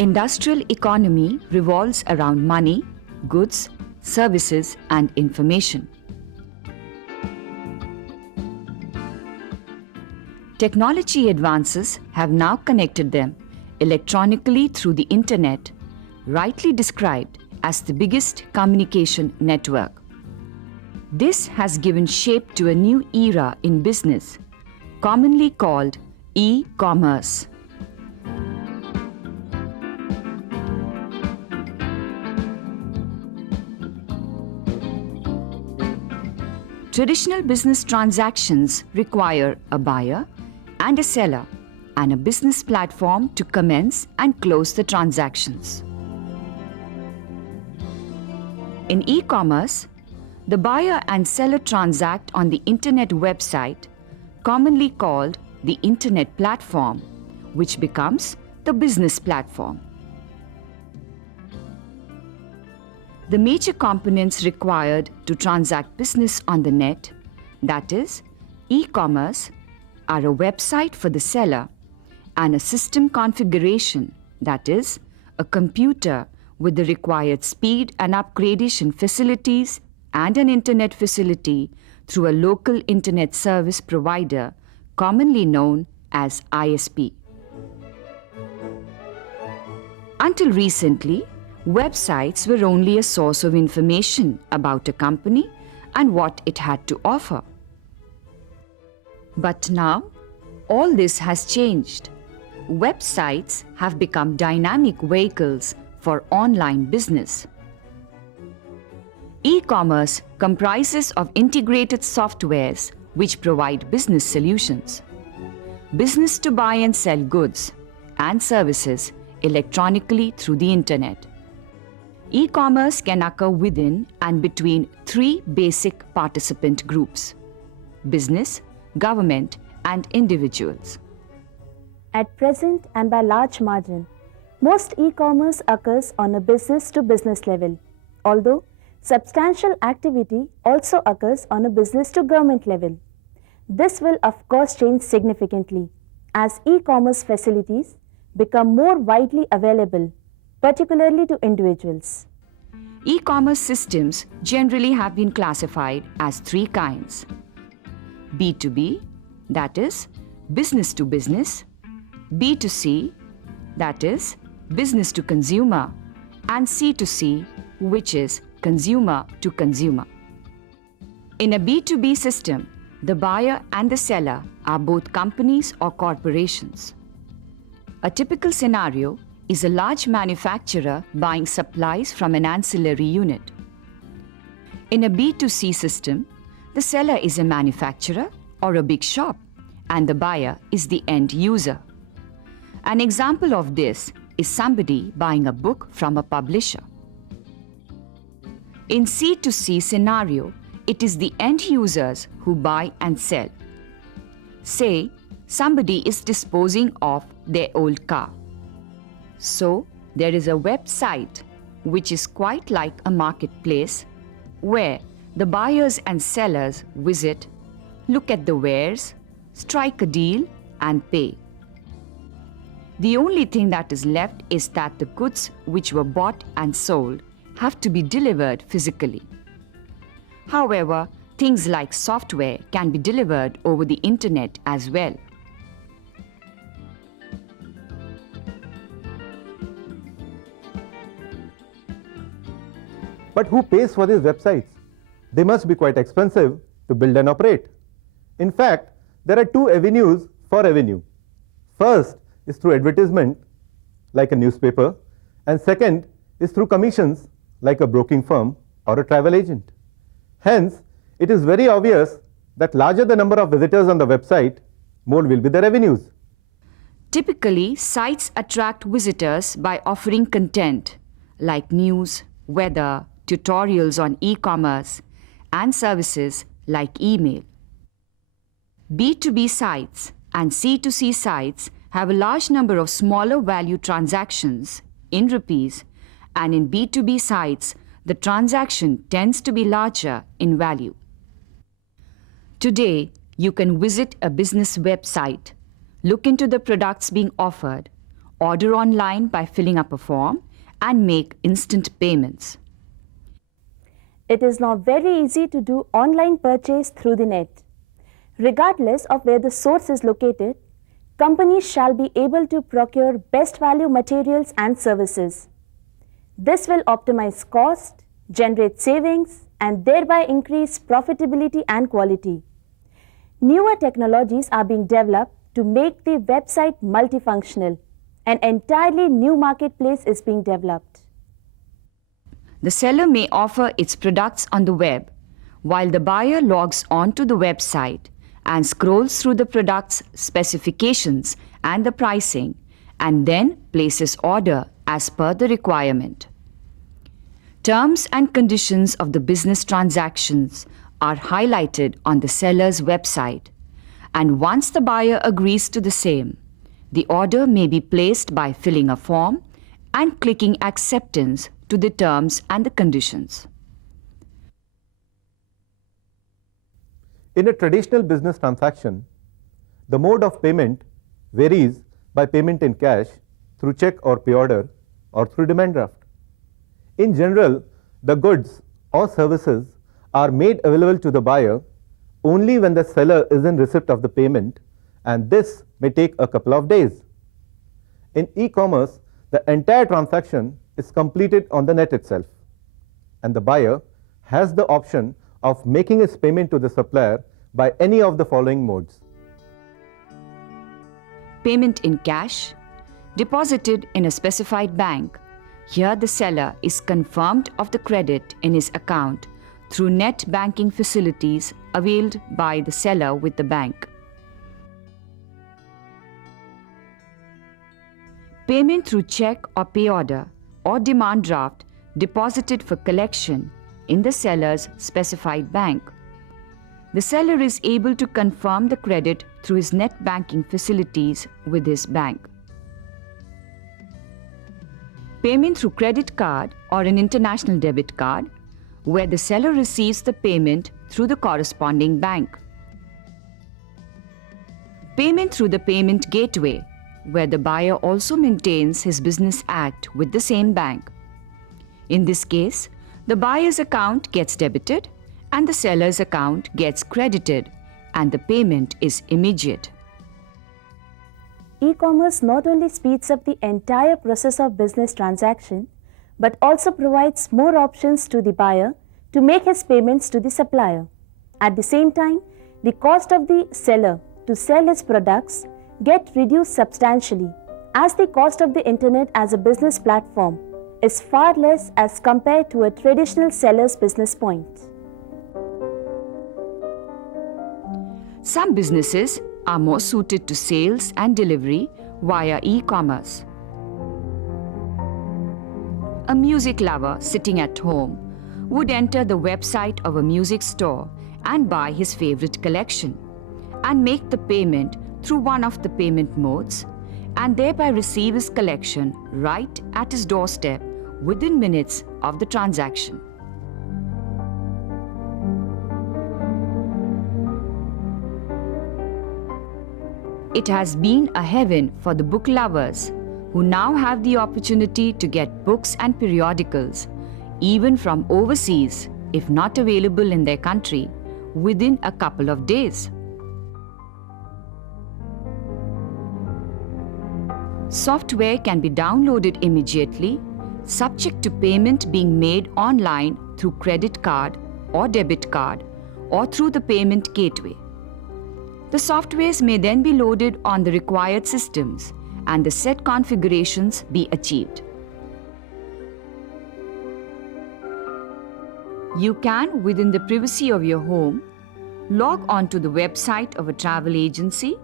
Industrial economy revolves around money, goods, services, and information. Technology advances have now connected them electronically through the internet, rightly described as the biggest communication network. This has given shape to a new era in business, commonly called e-commerce. Traditional business transactions require a buyer and a seller and a business platform to commence and close the transactions. In e-commerce, the buyer and seller transact on the internet website, commonly called the internet platform, which becomes the business platform. The major components required to transact business on the net, that is, e-commerce, are a website for the seller and a system configuration, that is, a computer with the required speed and upgradation facilities and an internet facility through a local internet service provider, commonly known as ISP. Until recently, websites were only a source of information about a company and what it had to offer. But now, all this has changed. Websites have become dynamic vehicles for online business. E-commerce comprises of integrated softwares which provide business solutions. Business to buy and sell goods and services electronically through the internet. E-commerce can occur within and between three basic participant groups: business, government, and individuals. At present and by large margin, most e-commerce occurs on a business-to-business level, although substantial activity also occurs on a business-to-government level. This will of course change significantly as e-commerce facilities become more widely available, particularly to individuals. E-commerce systems generally have been classified as three kinds: B2B, that is, business to business; B2C, that is, business to consumer; and C2C, which is consumer to consumer. In a B2B system, the buyer and the seller are both companies or corporations. A typical scenario is a large manufacturer buying supplies from an ancillary unit. In a B2C system, the seller is a manufacturer or a big shop, and the buyer is the end user. An example of this is somebody buying a book from a publisher. In C2C scenario, it is the end users who buy and sell. Say, somebody is disposing of their old car. So, there is a website which is quite like a marketplace where the buyers and sellers visit, look at the wares, strike a deal, and pay. The only thing that is left is that the goods which were bought and sold have to be delivered physically. However, things like software can be delivered over the internet as well. But who pays for these websites? They must be quite expensive to build and operate. In fact, there are two avenues for revenue. First is through advertisement, like a newspaper, and second is through commissions, like a broking firm or a travel agent. Hence, it is very obvious that larger the number of visitors on the website, more will be the revenues. Typically, sites attract visitors by offering content like news, weather, tutorials on e-commerce, and services like email. B2B sites and C2C sites have a large number of smaller value transactions in rupees, and in B2B sites, the transaction tends to be larger in value. Today, you can visit a business website, look into the products being offered, order online by filling up a form, and make instant payments. It is now very easy to do online purchase through the net. Regardless of where the source is located, companies shall be able to procure best value materials and services. This will optimize cost, generate savings, and thereby increase profitability and quality. Newer technologies are being developed to make the website multifunctional. An entirely new marketplace is being developed. The seller may offer its products on the web, while the buyer logs onto the website and scrolls through the product's specifications and the pricing, and then places order as per the requirement. Terms and conditions of the business transactions are highlighted on the seller's website, and once the buyer agrees to the same, the order may be placed by filling a form and clicking acceptance to the terms and the conditions. In a traditional business transaction, the mode of payment varies by payment in cash, through check or pay order, or through demand draft. In general, the goods or services are made available to the buyer only when the seller is in receipt of the payment, and this may take a couple of days. In e-commerce, the entire transaction is completed on the net itself, and the buyer has the option of making his payment to the supplier by any of the following modes. Payment in cash, deposited in a specified bank. Here the seller is confirmed of the credit in his account through net banking facilities availed by the seller with the bank. Payment through check or pay order or demand draft deposited for collection in the seller's specified bank. The seller is able to confirm the credit through his net banking facilities with his bank. Payment through credit card or an international debit card, where the seller receives the payment through the corresponding bank. Payment through the payment gateway, where the buyer also maintains his business act with the same bank. In this case, the buyer's account gets debited and the seller's account gets credited, and the payment is immediate. E-commerce not only speeds up the entire process of business transaction, but also provides more options to the buyer to make his payments to the supplier. At the same time, the cost of the seller to sell his products get reduced substantially, as the cost of the internet as a business platform is far less as compared to a traditional seller's business point. Some businesses are more suited to sales and delivery via e-commerce. A music lover sitting at home would enter the website of a music store and buy his favorite collection and make the payment through one of the payment modes, and thereby receive his collection right at his doorstep within minutes of the transaction. It has been a heaven for the book lovers, who now have the opportunity to get books and periodicals, even from overseas, if not available in their country, within a couple of days. Software can be downloaded immediately, subject to payment being made online through credit card or debit card or through the payment gateway. The softwares may then be loaded on the required systems and the set configurations be achieved. You can, within the privacy of your home, log on to the website of a travel agency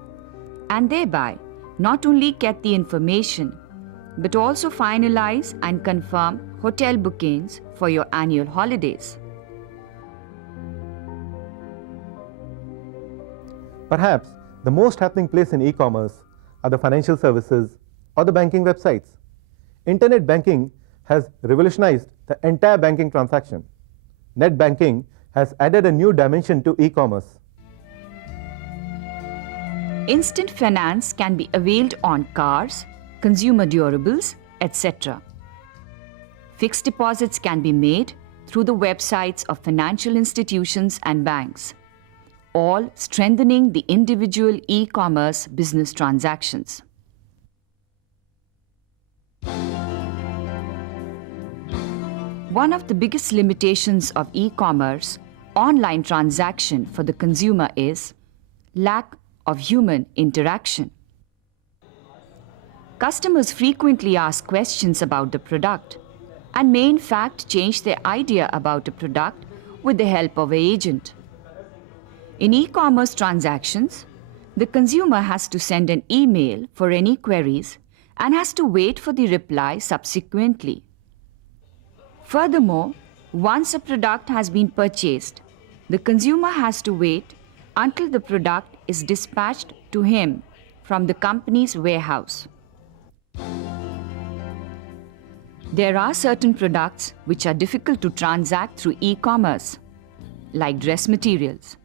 and thereby not only get the information but also finalize and confirm hotel bookings for your annual holidays. Perhaps the most happening place in e-commerce are the financial services or the banking websites. Internet banking has revolutionized the entire banking transaction. Net banking has added a new dimension to e-commerce. Instant finance can be availed on cars, consumer durables, etc. Fixed deposits can be made through the websites of financial institutions and banks, all strengthening the individual e-commerce business transactions. One of the biggest limitations of e-commerce online transaction for the consumer is lack of human interaction. Customers frequently ask questions about the product and may in fact change their idea about a product with the help of an agent. In e-commerce transactions, the consumer has to send an email for any queries and has to wait for the reply subsequently. Furthermore, once a product has been purchased, the consumer has to wait until the product is dispatched to him from the company's warehouse. There are certain products which are difficult to transact through e-commerce, like dress materials.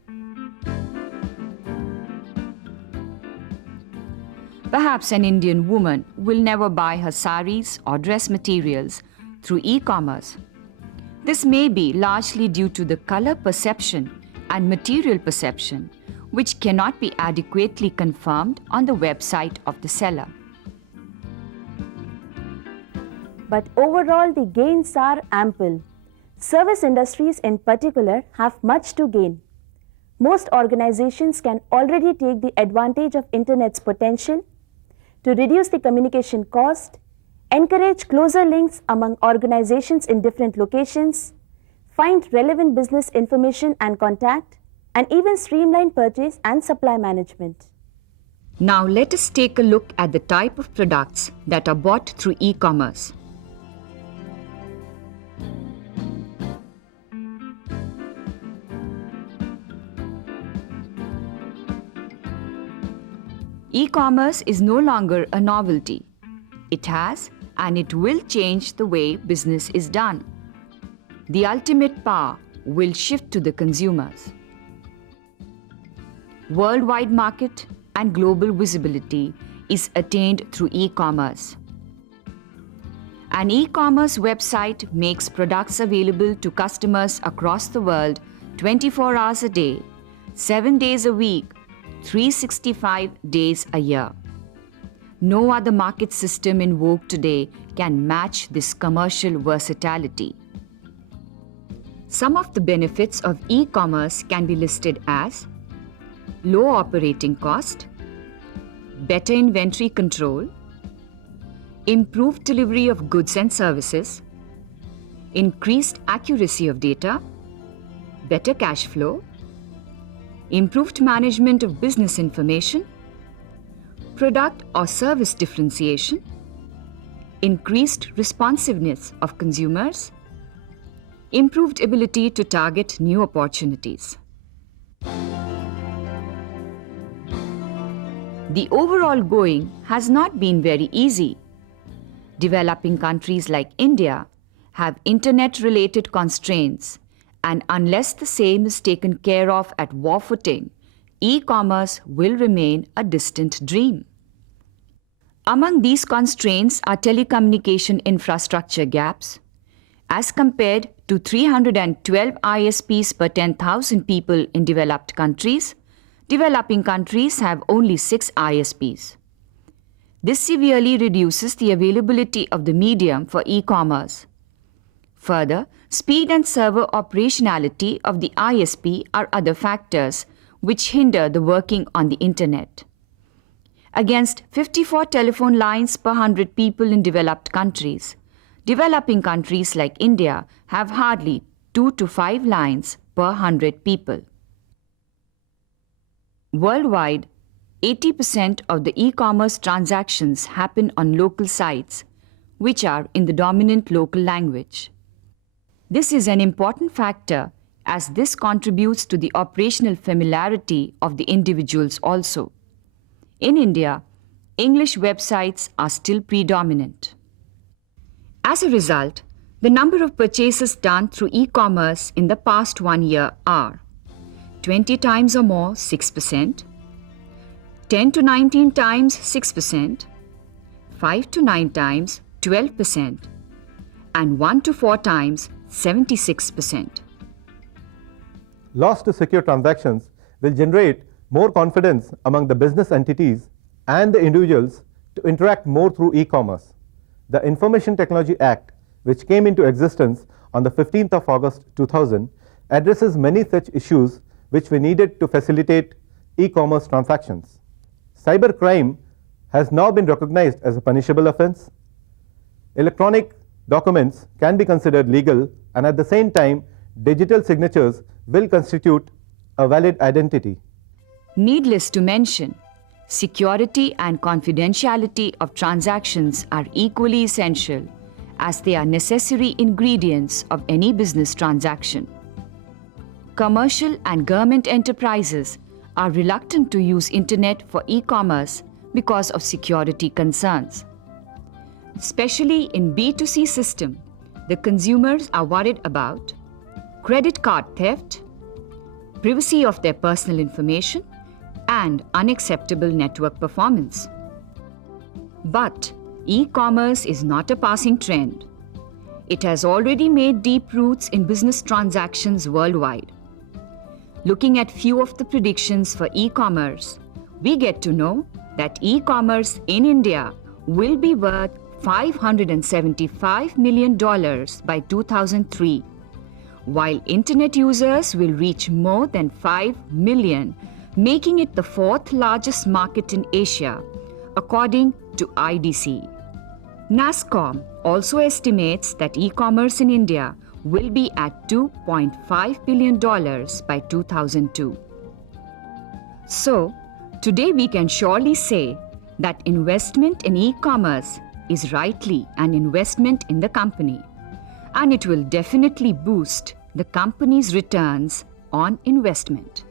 Perhaps an Indian woman will never buy her saris or dress materials through e-commerce. This may be largely due to the color perception and material perception, which cannot be adequately confirmed on the website of the seller. But overall, the gains are ample. Service industries in particular have much to gain. Most organizations can already take the advantage of Internet's potential to reduce the communication cost, encourage closer links among organizations in different locations, find relevant business information and contact, and even streamline purchase and supply management. Now let us take a look at the type of products that are bought through e-commerce. E-commerce is no longer a novelty. It has and it will change the way business is done. The ultimate power will shift to the consumers. Worldwide market and global visibility is attained through e-commerce. An e-commerce website makes products available to customers across the world 24 hours a day, 7 days a week, 365 days a year. No other market system in vogue today can match this commercial versatility. Some of the benefits of e-commerce can be listed as low operating cost, better inventory control, improved delivery of goods and services, increased accuracy of data, better cash flow, improved management of business information, product or service differentiation, increased responsiveness of consumers, improved ability to target new opportunities. The overall going has not been very easy. Developing countries like India have internet-related constraints, and unless the same is taken care of at war footing, e-commerce will remain a distant dream. Among these constraints are telecommunication infrastructure gaps. As compared to 312 ISPs per 10,000 people in developed countries, developing countries have only 6 ISPs. This severely reduces the availability of the medium for e-commerce. Further, speed and server operationality of the ISP are other factors which hinder the working on the Internet. Against 54 telephone lines per 100 people in developed countries, developing countries like India have hardly 2 to 5 lines per 100 people. Worldwide, 80% of the e-commerce transactions happen on local sites, which are in the dominant local language. This is an important factor as this contributes to the operational familiarity of the individuals also. In India, English websites are still predominant. As a result, the number of purchases done through e-commerce in the past 1 year are 20 times or more, 6%, 10 to 19 times, 6%, 5 to 9 times 12% and 1 to 4 times 76%. Loss to secure transactions will generate more confidence among the business entities and the individuals to interact more through e-commerce. The Information Technology Act, which came into existence on the 15th of August 2000, addresses many such issues which were needed to facilitate e-commerce transactions. Cybercrime has now been recognized as a punishable offense. Electronic documents can be considered legal, and at the same time, digital signatures will constitute a valid identity. Needless to mention, security and confidentiality of transactions are equally essential, as they are necessary ingredients of any business transaction. Commercial and government enterprises are reluctant to use internet for e-commerce because of security concerns. Especially in B2C system, the consumers are worried about credit card theft, privacy of their personal information, and unacceptable network performance. But e-commerce is not a passing trend. It has already made deep roots in business transactions worldwide. Looking at few of the predictions for e-commerce, we get to know that e-commerce in India will be worth $575 million by 2003, while internet users will reach more than 5 million, making it the fourth largest market in Asia, according to IDC. NASSCOM also estimates that e-commerce in India will be at $2.5 billion by 2002. So, today we can surely say that investment in e-commerce is rightly an investment in the company, and it will definitely boost the company's returns on investment.